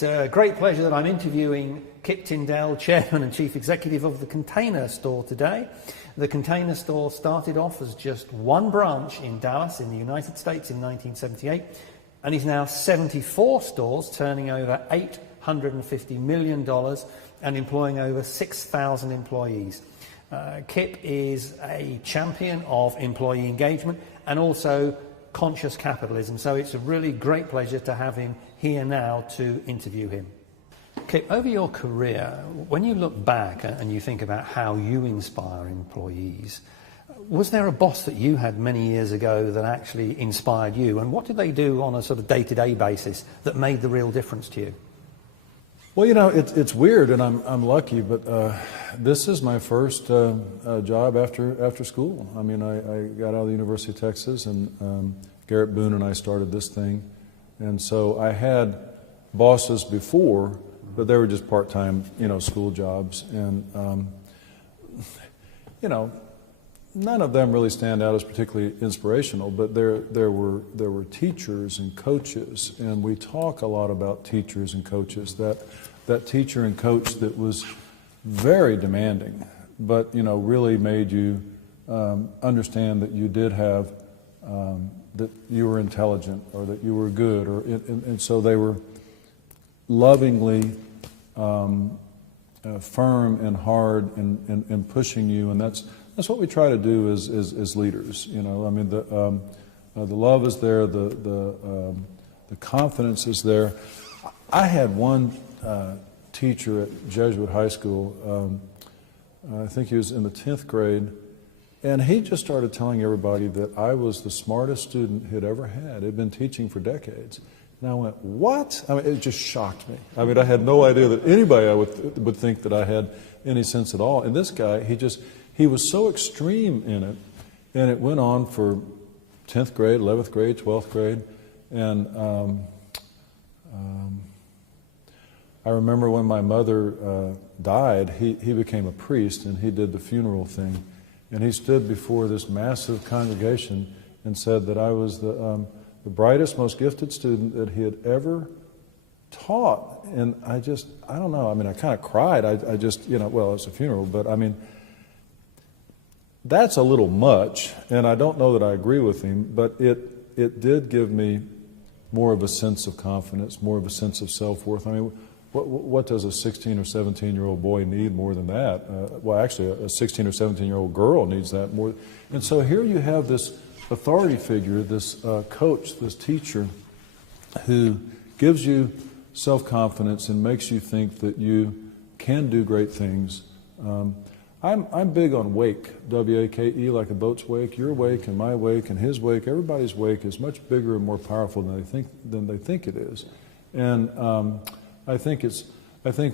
It's a great pleasure that I'm interviewing Kip Tindell, Chairman and Chief Executive of the Container Store today. The Container Store started off as just one branch in Dallas in the United States in 1978 and is now 74 stores, turning over $850 million and employing over 6,000 employees. Kip is a champion of employee engagement and also conscious capitalism, so it's a really great pleasure to have him here now to interview him. Kip, over your career, when you look back and you think about how you inspire employees, was there a boss that you had many years ago that actually inspired you, and what did they do on a sort of day-to-day basis that made the real difference to you? Well, you know, it's weird, and I'm lucky, but this is my first job after school. I mean, I got out of the University of Texas, and Garrett Boone and I started this thing, and so I had bosses before, but they were just part-time, school jobs, and none of them really stand out as particularly inspirational, but there were teachers and coaches, and we talk a lot about teachers and coaches. That teacher and coach that was very demanding, but really made you understand that you did have that you were intelligent or that you were good, and so they were lovingly firm and hard and pushing you, and that's what we try to do as leaders. I mean, the love is there, the confidence is there. I had one teacher at Jesuit High School. I think he was in the 10th grade, and he just started telling everybody that I was the smartest student he'd ever had. He'd been teaching for decades. And I went, what? I mean, it just shocked me. I mean, I had no idea that anybody would think that I had any sense at all. And this guy, he was so extreme in it, and it went on for 10th grade, 11th grade, 12th grade, and I remember when my mother died, he became a priest, and he did the funeral thing, and he stood before this massive congregation and said that I was the brightest, most gifted student that he had ever taught. And I don't know, I mean, I kind of cried. I just, well, it's a funeral, but I mean, that's a little much, and I don't know that I agree with him, but it did give me more of a sense of confidence, more of a sense of self-worth. I mean, what does a 16 or 17-year-old boy need more than that? Well, actually, a 16 or 17-year-old girl needs that more. And so here you have this authority figure, this coach, this teacher, who gives you self-confidence and makes you think that you can do great things. I'm big on wake, W-A-K-E, like a boat's wake. Your wake and my wake and his wake, everybody's wake is much bigger and more powerful than they think it is. And I think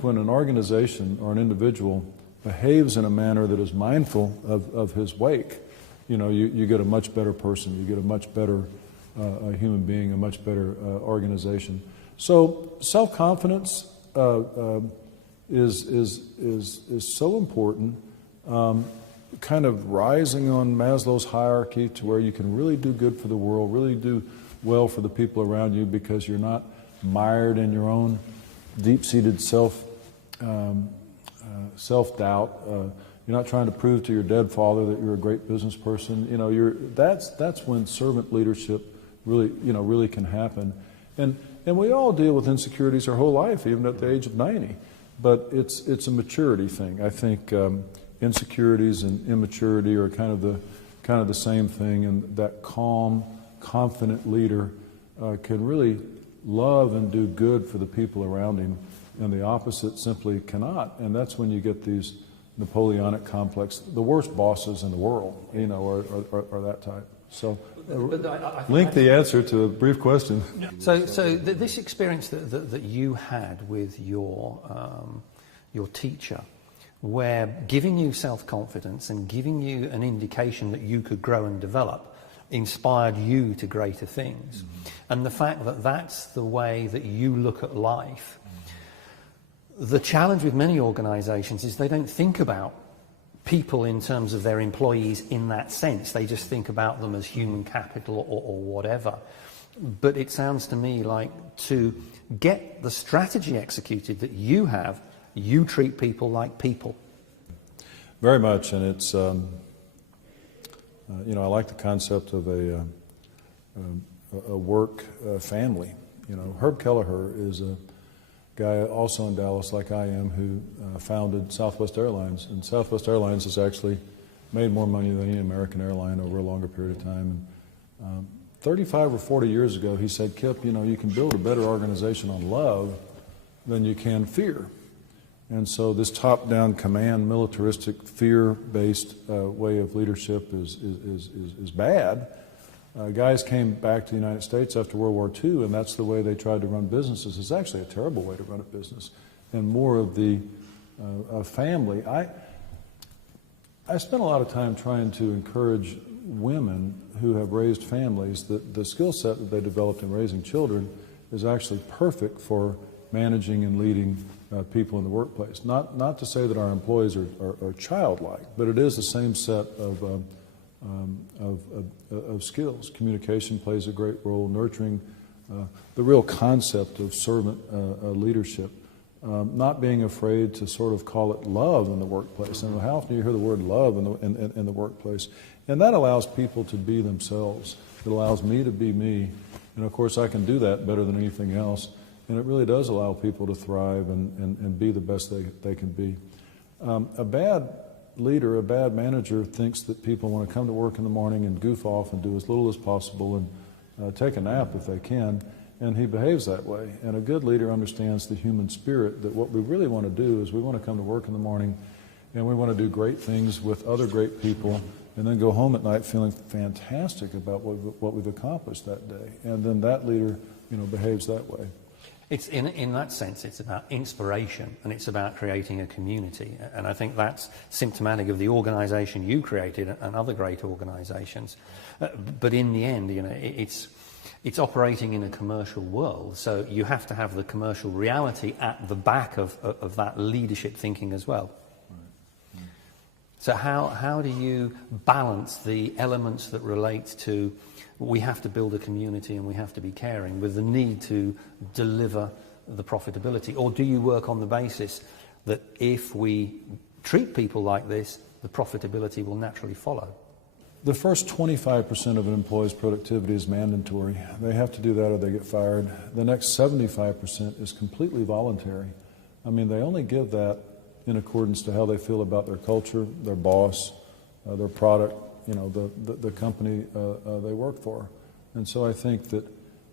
when an organization or an individual behaves in a manner that is mindful of his wake, you get a much better person, you get a much better human being, a much better organization. So self-confidence is so important. Kind of rising on Maslow's hierarchy to where you can really do good for the world, really do well for the people around you, because you're not mired in your own deep-seated self-doubt. You're not trying to prove to your dead father that you're a great business person. That's when servant leadership really can happen. And we all deal with insecurities our whole life, even at the age of 90. But it's a maturity thing. I think insecurities and immaturity are kind of the same thing, and that calm, confident leader can really love and do good for the people around him, and the opposite simply cannot. And that's when you get these Napoleonic complex. The worst bosses in the world, are that type. So, link the answer to a brief question. So this experience that you had with your teacher, where giving you self-confidence and giving you an indication that you could grow and develop, inspired you to greater things. Mm-hmm. And the fact that that's the way that you look at life. Mm-hmm. The challenge with many organizations is they don't think about people in terms of their employees in that sense. They just think about them as human capital or whatever. But it sounds to me like to get the strategy executed that you have, you treat people like people. Very much, and it's, I like the concept of a work family. Herb Kelleher is a guy also in Dallas, like I am, who founded Southwest Airlines. And Southwest Airlines has actually made more money than any American airline over a longer period of time. And 35 or 40 years ago, he said, Kip, you can build a better organization on love than you can fear. And so this top-down command, militaristic, fear-based way of leadership is bad. Guys came back to the United States after World War II, and that's the way they tried to run businesses. It's actually a terrible way to run a business. And more of the family. I spent a lot of time trying to encourage women who have raised families that the skill set that they developed in raising children is actually perfect for managing and leading people in the workplace. Not to say that our employees are childlike, but it is the same set of skills. Communication plays a great role, nurturing the real concept of servant leadership. Not being afraid to sort of call it love in the workplace. And how often do you hear the word love in the workplace? And that allows people to be themselves. It allows me to be me. And of course I can do that better than anything else. And it really does allow people to thrive and be the best they can be. A bad leader, a bad manager thinks that people want to come to work in the morning and goof off and do as little as possible and take a nap if they can, and he behaves that way. And a good leader understands the human spirit, that what we really want to do is we want to come to work in the morning and we want to do great things with other great people and then go home at night feeling fantastic about what we've accomplished that day. And then that leader, behaves that way. It's in that sense, it's about inspiration and it's about creating a community. And I think that's symptomatic of the organisation you created and other great organisations. But in the end, it's operating in a commercial world. So you have to have the commercial reality at the back of that leadership thinking as well. Right. So how do you balance the elements that relate to we have to build a community and we have to be caring with the need to deliver the profitability? Or do you work on the basis that if we treat people like this, the profitability will naturally follow? The first 25% of an employee's productivity is mandatory. They have to do that or they get fired. The next 75% is completely voluntary. They only give that in accordance to how they feel about their culture, their boss, their product, the company they work for. And so I think that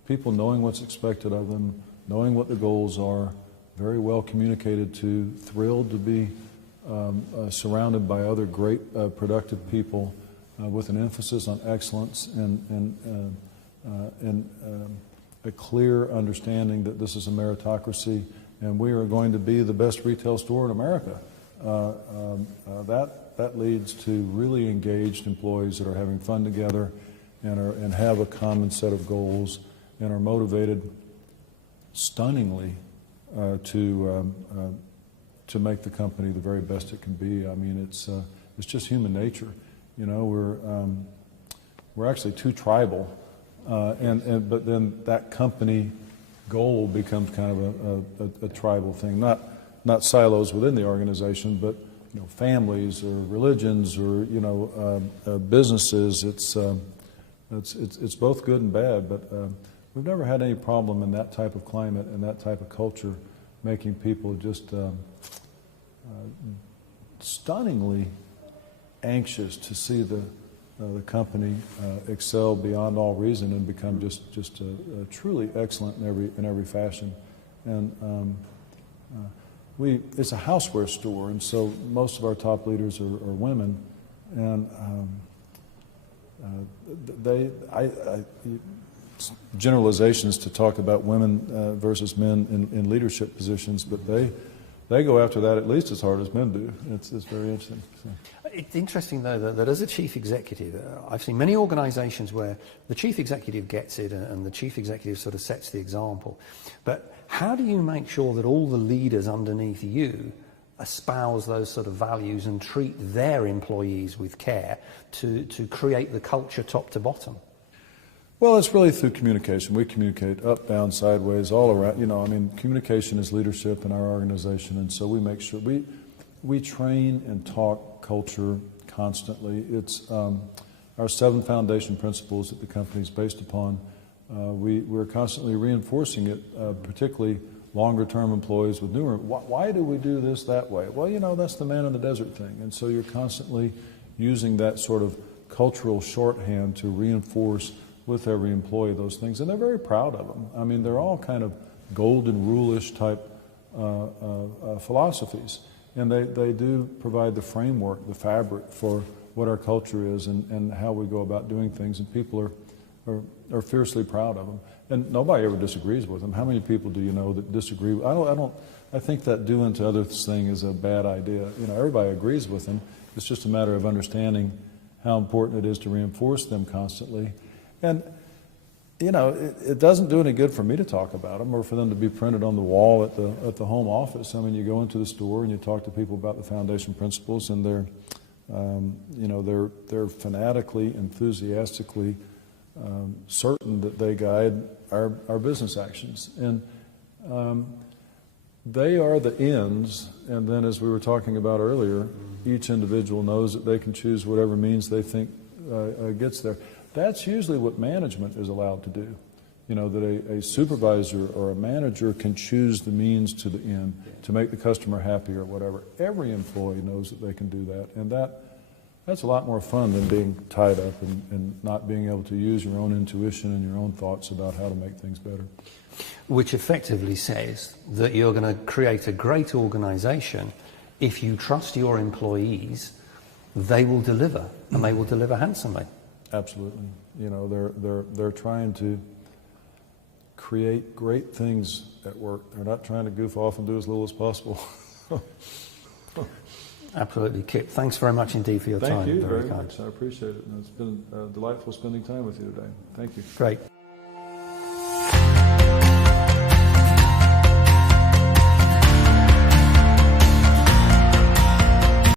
people knowing what's expected of them, knowing what the goals are, very well communicated to, thrilled to be surrounded by other great productive people with an emphasis on excellence and a clear understanding that this is a meritocracy and we are going to be the best retail store in America. That leads to really engaged employees that are having fun together and have a common set of goals and are motivated stunningly to make the company the very best it can be. It's just human nature. We're actually too tribal, but then that company goal becomes kind of a tribal thing. Not silos within the organization, but families or religions or businesses. It's both good and bad, but we've never had any problem in that type of climate and that type of culture making people just stunningly anxious to see the company excel beyond all reason and become just truly excellent in every fashion. And it's a houseware store, and so most of our top leaders are women, and generalizations to talk about women versus men in leadership positions, but they go after that at least as hard as men do. It's very interesting. So. It's interesting, though, that as a chief executive, I've seen many organisations where the chief executive gets it and the chief executive sort of sets the example. But how do you make sure that all the leaders underneath you espouse those sort of values and treat their employees with care to create the culture top to bottom? Well, it's really through communication. We communicate up, down, sideways, all around. Communication is leadership in our organization, and so we make sure we train and talk culture constantly. It's our 7 foundation principles that the company is based upon. We're constantly reinforcing it, particularly longer-term employees with newer. Why do we do this that way? Well, that's the man in the desert thing, and so you're constantly using that sort of cultural shorthand to reinforce with every employee those things, and they're very proud of them. I mean, they're all kind of golden rule-ish type philosophies, and they do provide the framework, the fabric for what our culture is and how we go about doing things, and people are fiercely proud of them. And nobody ever disagrees with them. How many people do you know that disagree? I think that do unto others thing is a bad idea. Everybody agrees with them. It's just a matter of understanding how important it is to reinforce them constantly. And, it doesn't do any good for me to talk about them or for them to be printed on the wall at the home office. I mean, you go into the store and you talk to people about the foundation principles, and they're fanatically, enthusiastically certain that they guide our business actions. And they are the ends, and then as we were talking about earlier, each individual knows that they can choose whatever means they think gets there. That's usually what management is allowed to do. That a supervisor or a manager can choose the means to the end to make the customer happy or whatever. Every employee knows that they can do that, and that's a lot more fun than being tied up and not being able to use your own intuition and your own thoughts about how to make things better. Which effectively says that you're going to create a great organisation if you trust your employees, they will deliver, and they will deliver handsomely. Absolutely. They're trying to create great things at work. They're not trying to goof off and do as little as possible. Absolutely. Kip, thanks very much indeed for your time. Thank you very much. I appreciate it. And it's been delightful spending time with you today. Thank you. Great.